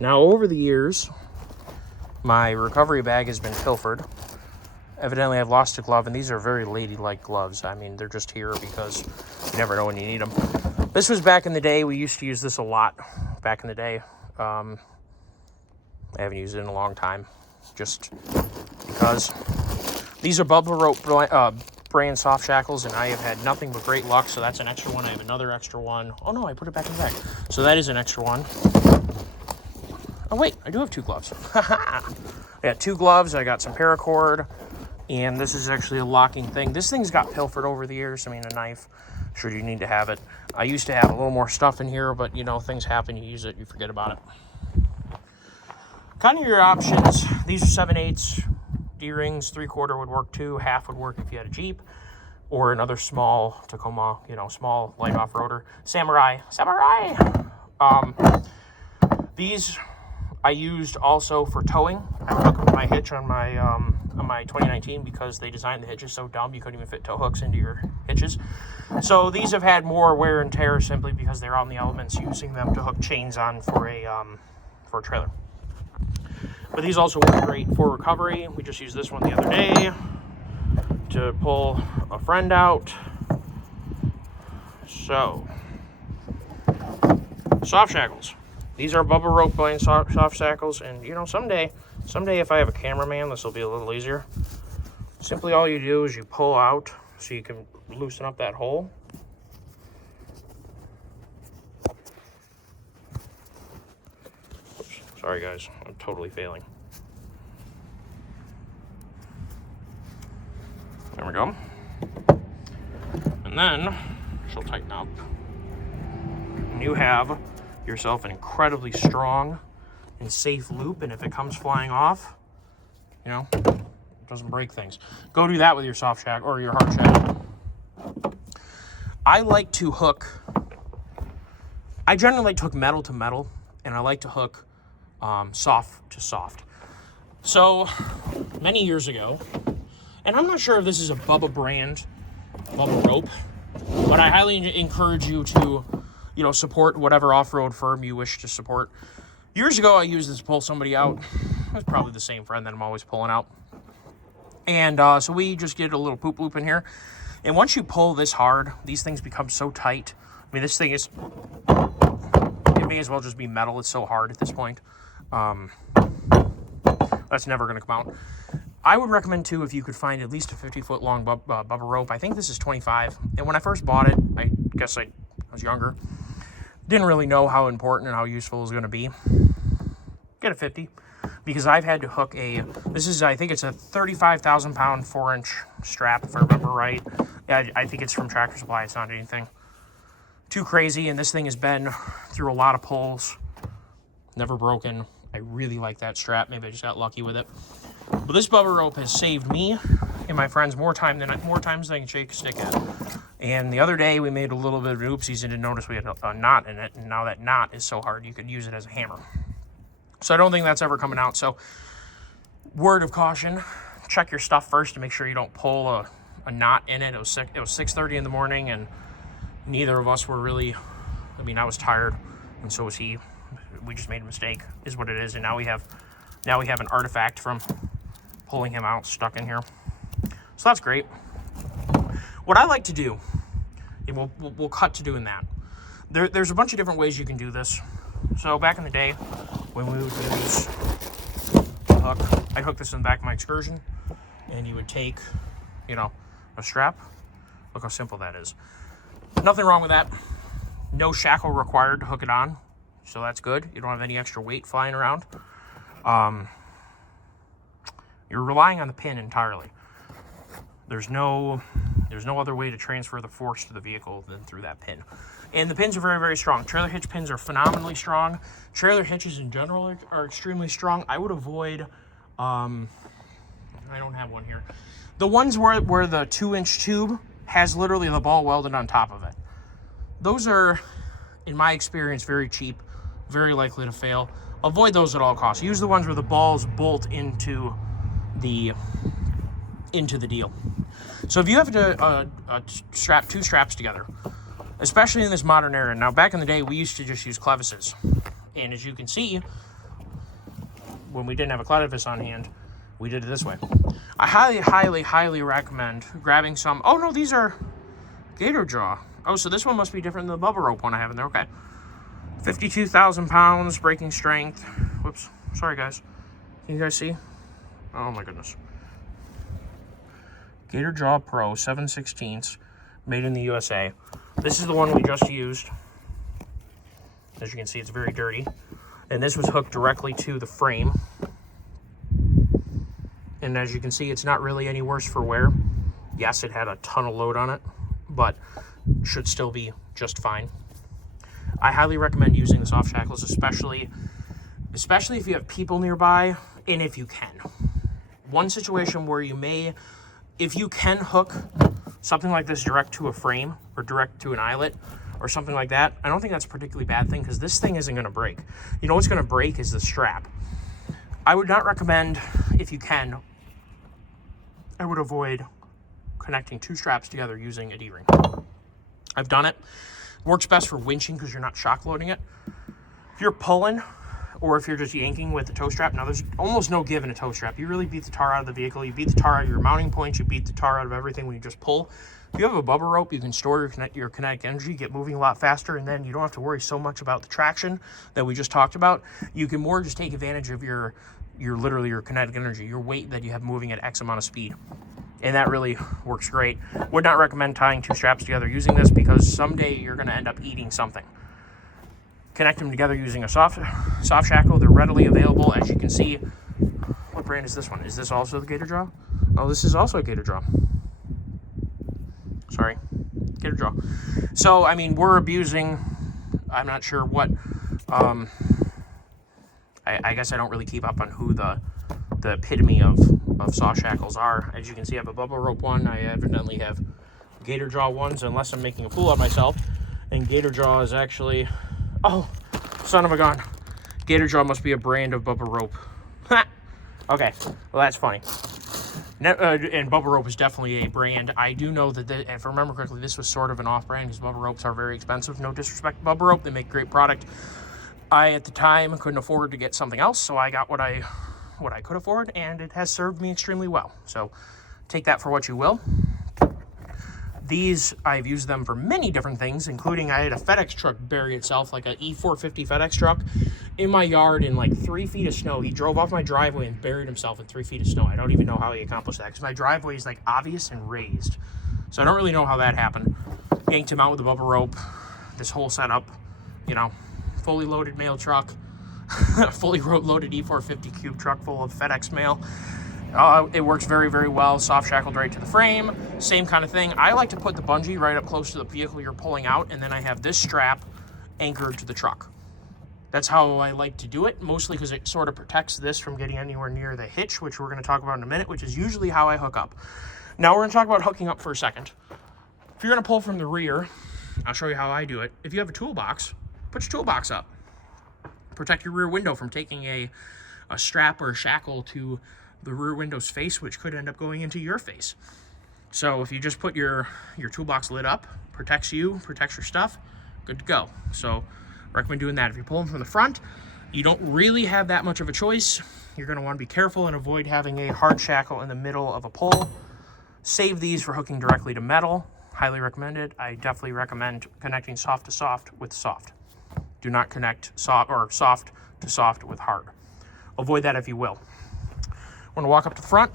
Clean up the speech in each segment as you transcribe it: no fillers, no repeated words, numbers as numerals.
Now, over the years, my recovery bag has been pilfered. Evidently, I've lost a glove, and these are very ladylike gloves. I mean, they're just here because you never know when you need them. This was back in the day. We used to use this a lot back in the day. I haven't used it in a long time, just because. These are Bubba Rope brand soft shackles, and I have had nothing but great luck, so that's an extra one. I have another extra one. Oh, no, I put it back in the bag. So that is an extra one. Oh, wait, I do have 2 gloves. I got 2 gloves. I got some paracord, and this is actually a locking thing. This thing's got pilfered over the years. I mean, a knife, sure you need to have it. I used to have a little more stuff in here, but, you know, things happen. You use it, you forget about it. Kind of your options. These are 7/8 D-rings. 3/4 would work too. Half would work if you had a Jeep or another small Tacoma, you know, small light off-roader. Samurai. These I used also for towing. I hooked my hitch on my 2019 because they designed the hitches so dumb you couldn't even fit tow hooks into your hitches. So these have had more wear and tear simply because they're on the elements, using them to hook chains on for a trailer. But these also work great for recovery. We just used this one the other day to pull a friend out. So, soft shackles. These are Bubba Rope brand soft shackles, and you know, someday if I have a cameraman, this will be a little easier. Simply all you do is you pull out so you can loosen up that hole. Oops, sorry guys, I'm totally failing. There we go. And then she'll tighten up. And you have yourself an incredibly strong and safe loop, and if it comes flying off, you know, it doesn't break things. Go do that with your soft shack or your hard shack. I generally like to hook metal to metal, and I like to hook soft to soft. So many years ago, and I'm not sure if this is a Bubba brand, Bubba Rope, but I highly encourage you to, you know, support whatever off-road firm you wish to support. Years ago, I used this to pull somebody out. It's probably the same friend that I'm always pulling out. And so we just did a little poop loop in here. And once you pull this hard, these things become so tight. I mean, this thing is, it may as well just be metal. It's so hard at this point. That's never going to come out. I would recommend, too, if you could find at least a 50-foot long Bubba Rope. I think this is 25. And when I first bought it, I guess I was younger. Didn't really know how important and how useful it was going to be. Get a 50. Because I've had to hook I think it's a 35,000-pound 4-inch strap, if I remember right. Yeah, I think it's from Tractor Supply. It's not anything too crazy. And this thing has been through a lot of pulls. Never broken. I really like that strap. Maybe I just got lucky with it. But this Bubba Rope has saved me and my friends more times than I can shake a stick at. And the other day we made a little bit of an oopsies and didn't notice we had a knot in it. And now that knot is so hard you could use it as a hammer. So I don't think that's ever coming out. So word of caution, check your stuff first to make sure you don't pull a knot in it. It was 6:30 in the morning, and neither of us were really, I mean, I was tired and so was he. We just made a mistake, is what it is. And now we have an artifact from pulling him out stuck in here. So that's great. What I like to do, and we'll cut to doing that. There's a bunch of different ways you can do this. So back in the day, when we would use a hook, I'd hook this in the back of my Excursion, and you would take, you know, a strap. Look how simple that is. Nothing wrong with that. No shackle required to hook it on, so that's good. You don't have any extra weight flying around. You're relying on the pin entirely. There's no other way to transfer the force to the vehicle than through that pin. And the pins are very, very strong. Trailer hitch pins are phenomenally strong. Trailer hitches in general are extremely strong. I would avoid, I don't have one here. The ones where the 2-inch tube has literally the ball welded on top of it. Those are, in my experience, very cheap, very likely to fail. Avoid those at all costs. Use the ones where the balls bolt into the deal. So if you have to strap 2 straps together, especially in this modern era. Now, back in the day, we used to just use clevises. And as you can see, when we didn't have a cledivis on hand, we did it this way. I highly, highly, highly recommend grabbing some. Oh no, these are gator jaw. Oh, so this one must be different than the bubba rope one I have in there. Okay. 52,000 pounds, braking strength. Whoops. Sorry, guys. Can you guys see? Oh my goodness. Gator Jaw Pro 7/16, made in the USA. This is the one we just used. As you can see, it's very dirty. And this was hooked directly to the frame. And as you can see, it's not really any worse for wear. Yes, it had a ton of load on it, but should still be just fine. I highly recommend using the soft shackles, especially if you have people nearby and if you can. One situation where you may, if you can hook something like this direct to a frame or direct to an eyelet or something like that, I don't think that's a particularly bad thing because this thing isn't going to break. You know what's going to break is the strap. I would not recommend, if you can, I would avoid connecting two straps together using a D-ring. I've done it. Works best for winching because you're not shock loading it. If you're pulling or if you're just yanking with the tow strap, now there's almost no give in a tow strap. You really beat the tar out of the vehicle. You beat the tar out of your mounting points. You beat the tar out of everything when you just pull. If you have a bubba rope, you can store your kinetic energy, get moving a lot faster, and then you don't have to worry so much about the traction that we just talked about. You can more just take advantage of your kinetic energy, your weight that you have moving at X amount of speed. And that really works great. Would not recommend tying two straps together using this because someday you're going to end up eating something. Connect them together using a soft shackle. They're readily available. As you can see, what brand is this one? Is this also the Gator Jaw? Oh, this is also a Gator Jaw. Sorry, Gator Jaw. So, I mean, we're abusing, I'm not sure what, I guess I don't really keep up on who the epitome of soft shackles are. As you can see, I have a bubba rope one. I evidently have Gator Jaw ones, unless I'm making a fool of myself. And Gator Jaw is actually, oh, son of a gun. Gator Jaw must be a brand of bubba rope. Okay, well, that's funny. And bubba rope is definitely a brand. I do know that, if I remember correctly, this was sort of an off-brand because bubba ropes are very expensive. No disrespect to bubba rope. They make great product. I, at the time, couldn't afford to get something else, so I got what I could afford, and it has served me extremely well. So take that for what you will. These, I've used them for many different things, including I had a FedEx truck bury itself, like an E450 FedEx truck, in my yard in like 3 feet of snow. He drove off my driveway and buried himself in 3 feet of snow. I don't even know how he accomplished that because my driveway is like obvious and raised. So I don't really know how that happened. Yanked him out with a bubba rope, this whole setup, you know, fully loaded mail truck, fully loaded E450 cube truck full of FedEx mail. It works very, very well. Soft shackled right to the frame. Same kind of thing. I like to put the bungee right up close to the vehicle you're pulling out, and then I have this strap anchored to the truck. That's how I like to do it, mostly because it sort of protects this from getting anywhere near the hitch, which we're going to talk about in a minute, which is usually how I hook up. Now we're going to talk about hooking up for a second. If you're going to pull from the rear, I'll show you how I do it. If you have a toolbox, put your toolbox up. Protect your rear window from taking a strap or a shackle to the rear window's face, which could end up going into your face. So if you just put your toolbox lid up, protects you, protects your stuff, good to go. So recommend doing that. If you're pulling from the front, you don't really have that much of a choice. You're going to want to be careful and avoid having a hard shackle in the middle of a pull. Save these for hooking directly to metal. Highly recommend it. I definitely recommend connecting soft to soft with soft. Do not connect soft to soft with hard. Avoid that if you will. I'm going to walk up to the front.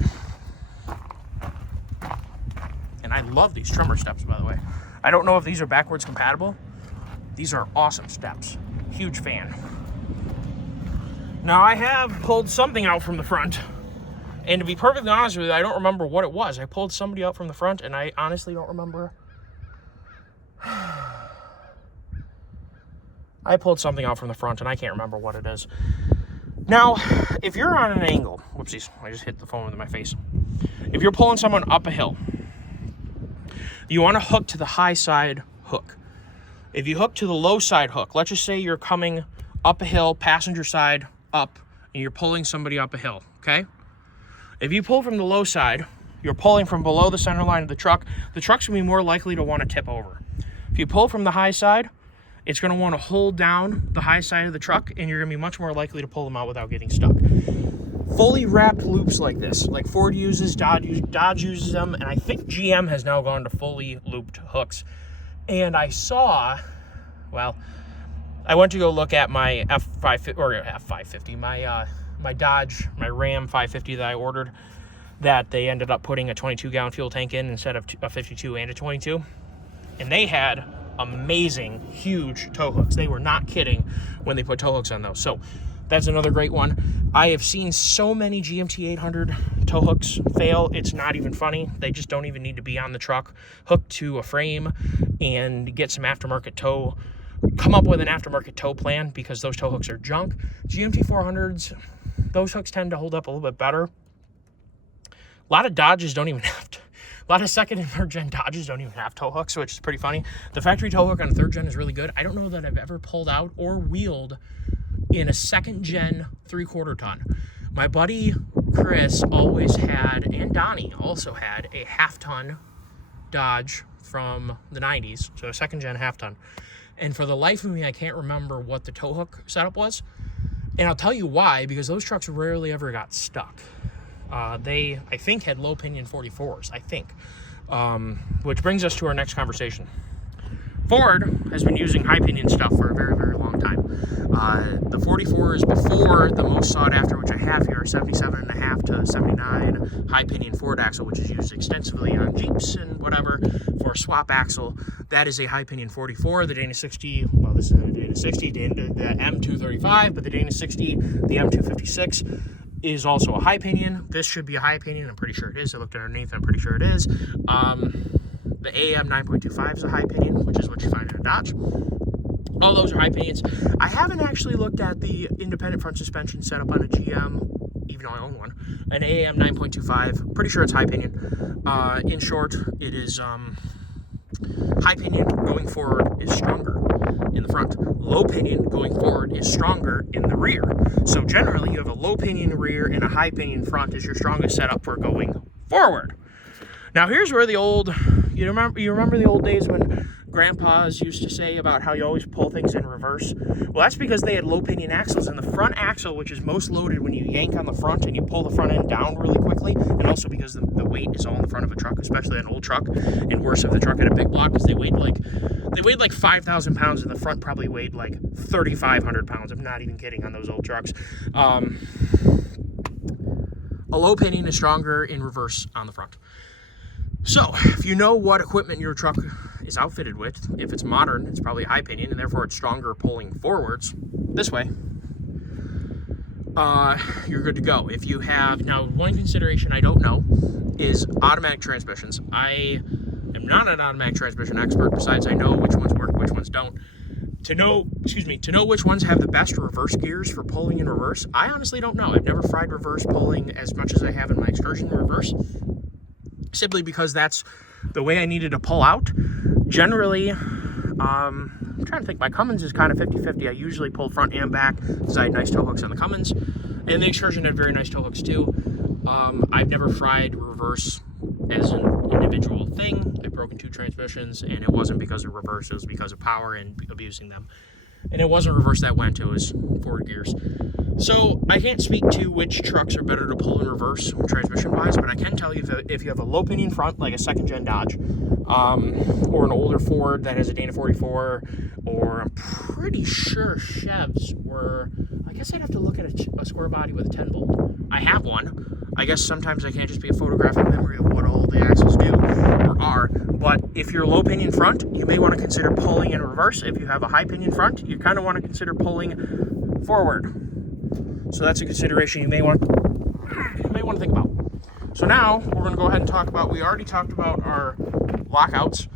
And I love these trimmer steps, by the way. I don't know if these are backwards compatible. These are awesome steps. Huge fan. Now, I have pulled something out from the front. And to be perfectly honest with you, I don't remember what it was. I pulled somebody out from the front, and I honestly don't remember. I pulled something out from the front, and I can't remember what it is. Now, if you're on an angle, whoopsies, I just hit the phone with my face. If you're pulling someone up a hill, you want to hook to the high side hook. If you hook to the low side hook, let's just say you're coming up a hill, passenger side up, and you're pulling somebody up a hill, okay? If you pull from the low side, you're pulling from below the center line of the truck's going to be more likely to want to tip over. If you pull from the high side, it's going to want to hold down the high side of the truck, and you're going to be much more likely to pull them out without getting stuck. fully wrapped loops like this. Like Ford uses, Dodge uses them, and I think GM has now gone to fully looped hooks. And I saw, well, I went to go look at my F550, my Dodge, my Ram 550 that I ordered, that they ended up putting a 22-gallon fuel tank in instead of a 52 and a 22. And they had amazing, huge tow hooks. They were not kidding when they put tow hooks on those. So that's another great one. I have seen so many GMT 800 tow hooks fail. It's not even funny. They just don't even need to be on the truck. Hooked to a frame and get some aftermarket tow. Come up with an aftermarket tow plan, because those tow hooks are junk. GMT 400s, those hooks tend to hold up a little bit better. A lot of Dodges don't even have to. A lot of second and third gen Dodges don't even have tow hooks, which is pretty funny. The factory tow hook on a third gen is really good. I don't know that I've ever pulled out or wheeled in a second gen 3/4 ton. My buddy Chris always had, and Donnie also had, a half ton Dodge from the 90s, so a second gen half ton. And for the life of me, I can't remember what the tow hook setup was. And I'll tell you why, because those trucks rarely ever got stuck. They, I think, had low pinion 44s, I think. Which brings us to our next conversation. Ford has been using high pinion stuff for a very, very long time. The 44s before the most sought after, which I have here, 77.5 to 79 high pinion Ford axle, which is used extensively on Jeeps and whatever for a swap axle. That is a high pinion 44. The Dana 60, well, this is a Dana 60, the M235, but the Dana 60, the M256 is also a high pinion. This should be a high pinion. I'm pretty sure it is. I looked underneath. I'm pretty sure it is. The AM 9.25 is a high pinion, which is what you find in a Dodge. All those are high pinions. I haven't actually looked at the independent front suspension setup on a GM, even though I own one. An AM 9.25. Pretty sure it's high pinion. In short, it is high pinion going forward is stronger in the front. Low pinion going forward is stronger in the rear. So generally, you have a low pinion rear and a high pinion front is your strongest setup for going forward. Now here's where the old, you remember the old days when grandpas used to say about how you always pull things in reverse? Well, that's because they had low pinion axles, and the front axle, which is most loaded when you yank on the front and you pull the front end down really quickly, and also because the weight is all in the front of a truck, especially an old truck, and worse if the truck had a big block, because they weighed like 5,000 pounds, and the front probably weighed like 3,500 pounds. I'm not even kidding on those old trucks. A low pinion is stronger in reverse on the front. So, if you know what equipment your truck is outfitted with, if it's modern, it's probably a high pinion, and therefore it's stronger pulling forwards this way, you're good to go. If you have, now one consideration I don't know is automatic transmissions. I am not an automatic transmission expert, besides I know which ones work, which ones don't. To know which ones have the best reverse gears for pulling in reverse, I honestly don't know. I've never fried reverse pulling as much as I have in my excursion reverse, simply because that's the way I needed to pull out. Generally, I'm trying to think, my Cummins is kind of 50-50. I usually pull front and back because I had nice tow hooks on the Cummins, and the Excursion had very nice tow hooks too. I've never fried reverse as an individual thing. I've broken 2 transmissions, and it wasn't because of reverse, it was because of power and abusing them. And it wasn't reverse that went, it was forward gears. So I can't speak to which trucks are better to pull in reverse transmission-wise, but I can tell you if you have a low pinion front, like a second-gen Dodge, or an older Ford that has a Dana 44, or I'm pretty sure Chevs were, I guess I'd have to look at a square body with a 10-bolt. I have one. I guess sometimes I can't just be a photographic memory of what all the axles do or are, but if you're low pinion front, you may want to consider pulling in reverse. If you have a high pinion front, you kind of want to consider pulling forward. So that's a consideration you may want to think about. So now we're going to go ahead and talk about, we already talked about our lockouts.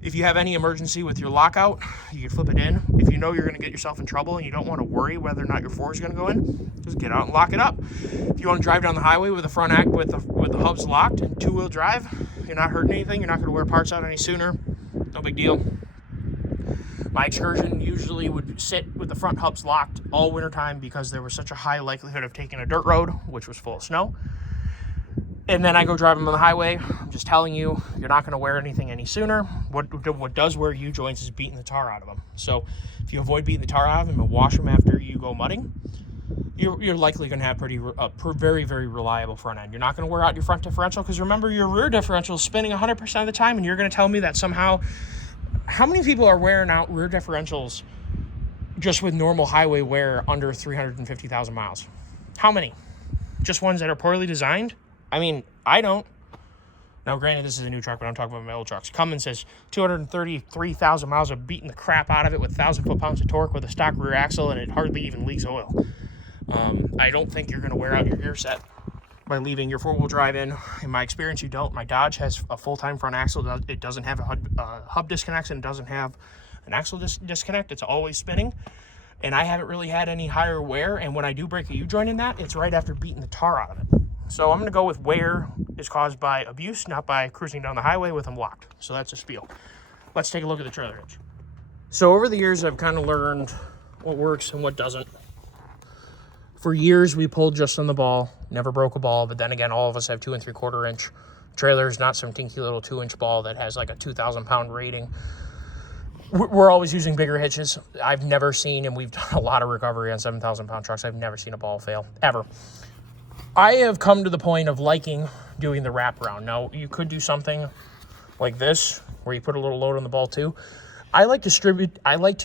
If you have any emergency with your lockout, you can flip it in. If you know you're going to get yourself in trouble and you don't want to worry whether or not your 4 is going to go in, just get out and lock it up. If you want to drive down the highway with the front with the hubs locked and 2-wheel drive, you're not hurting anything, you're not going to wear parts out any sooner, no big deal. My Excursion usually would sit with the front hubs locked all wintertime because there was such a high likelihood of taking a dirt road, which was full of snow. And then I go drive them on the highway. I'm just telling you, you're not going to wear anything any sooner. What does wear U-joints is beating the tar out of them. So if you avoid beating the tar out of them and wash them after you go mudding, you're likely going to have very, very reliable front end. You're not going to wear out your front differential, because remember, your rear differential is spinning 100% of the time, and you're going to tell me that somehow, how many people are wearing out rear differentials just with normal highway wear under 350,000 miles? How many? Just ones that are poorly designed? I mean, I don't. Now, granted, this is a new truck, but I'm talking about my old trucks. Cummins says 233,000 miles of beating the crap out of it with 1,000 foot-pounds of torque with a stock rear axle, and it hardly even leaks oil. I don't think you're going to wear out your gear set by leaving your four-wheel drive in. In my experience, you don't. My Dodge has a full-time front axle. It doesn't have a hub disconnect, and it doesn't have an axle disconnect. It's always spinning, and I haven't really had any higher wear, and when I do break a U-joint in that, it's right after beating the tar out of it. So I'm going to go with wear is caused by abuse, not by cruising down the highway with them locked. So that's a spiel. Let's take a look at the trailer hitch. So over the years, I've kind of learned what works and what doesn't. For years, we pulled just on the ball, never broke a ball, but then again, all of us have 2 3/4 inch trailers, not some tinky little 2-inch ball that has like a 2,000 pound rating. We're always using bigger hitches. I've never seen, and we've done a lot of recovery on 7,000 pound trucks, I've never seen a ball fail, ever. I have come to the point of liking doing the wraparound. Now, you could do something like this, where you put a little load on the ball too. I like to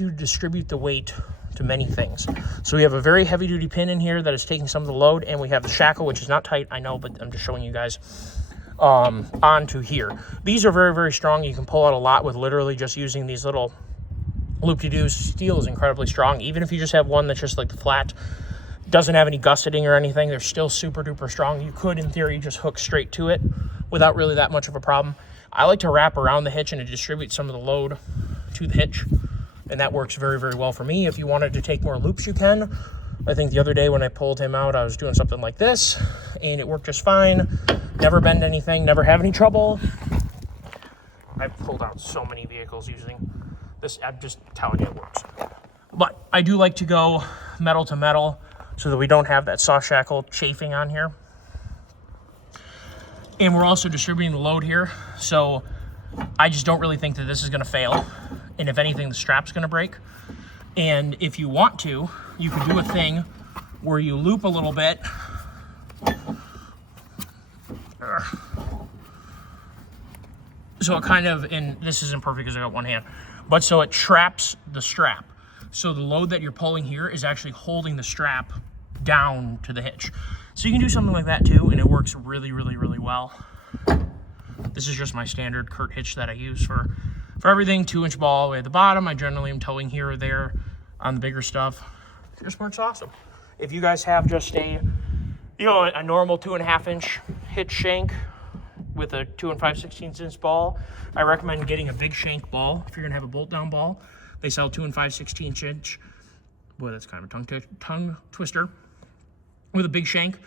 distribute the weight to many things. So we have a very heavy duty pin in here that is taking some of the load, and we have the shackle, which is not tight, I know, but I'm just showing you guys, onto here. These are very, very strong. You can pull out a lot with literally just using these little loop-de-doos. Steel is incredibly strong. Even if you just have one that's just like the flat, doesn't have any gusseting or anything, they're still super duper strong. You could, in theory, just hook straight to it without really that much of a problem. I like to wrap around the hitch and to distribute some of the load to the hitch, and that works very, very well for me. If you wanted to take more loops, you can. I think the other day when I pulled him out, I was doing something like this, and it worked just fine. Never bend anything, never have any trouble. I've pulled out so many vehicles using this. I'm just telling you it works. But I do like to go metal to metal so that we don't have that soft shackle chafing on here. And we're also distributing the load here, so I just don't really think that this is going to fail. And if anything, the strap's going to break. And if you want to, you can do a thing where you loop a little bit. So it kind of, and this isn't perfect because I got one hand, but so it traps the strap. So the load that you're pulling here is actually holding the strap down to the hitch. So you can do something like that too, and it works really, really, really well. This is just my standard Kurt hitch that I use for everything. 2-inch ball all the way at the bottom. I generally am towing here or there on the bigger stuff. It just works awesome. If you guys have just a normal 2.5-inch hitch shank with a 2 5/16 ball, I recommend getting a big shank ball. If you're gonna have a bolt down ball, they sell 2 5/16. Boy, that's kind of a tongue twister. With a big shank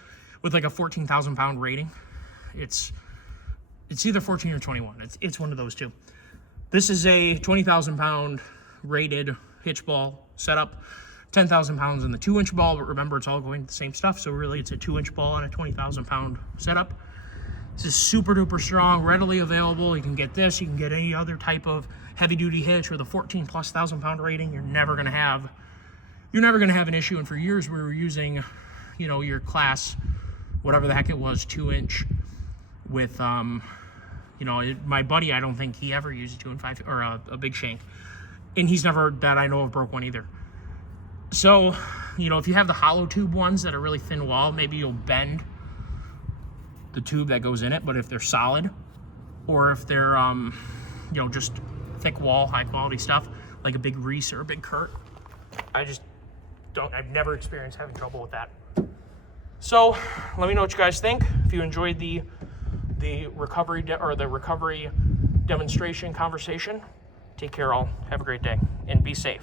with like a 14,000 pound rating. It's either 14 or 21. It's one of those two. This is a 20,000 pound rated hitch ball setup. 10,000 pounds in the 2-inch ball, but remember, it's all going to the same stuff. So really, it's a 2-inch ball on a 20,000 pound setup. This is super duper strong, readily available. You can get this, you can get any other type of heavy duty hitch with a 14,000+ pound rating. You're never gonna have an issue. And for years we were using, your class, whatever the heck it was, 2-inch with, my buddy, I don't think he ever used a 2 5 or a big shank, and he's never, that I know of, broke one either. So, if you have the hollow tube ones that are really thin wall, maybe you'll bend the tube that goes in it. But if they're solid, or if they're, just thick wall, high quality stuff, like a big Reese or a big Kurt, I've never experienced having trouble with that. So let me know what you guys think. If you enjoyed the recovery demonstration conversation, take care all. Have a great day and be safe.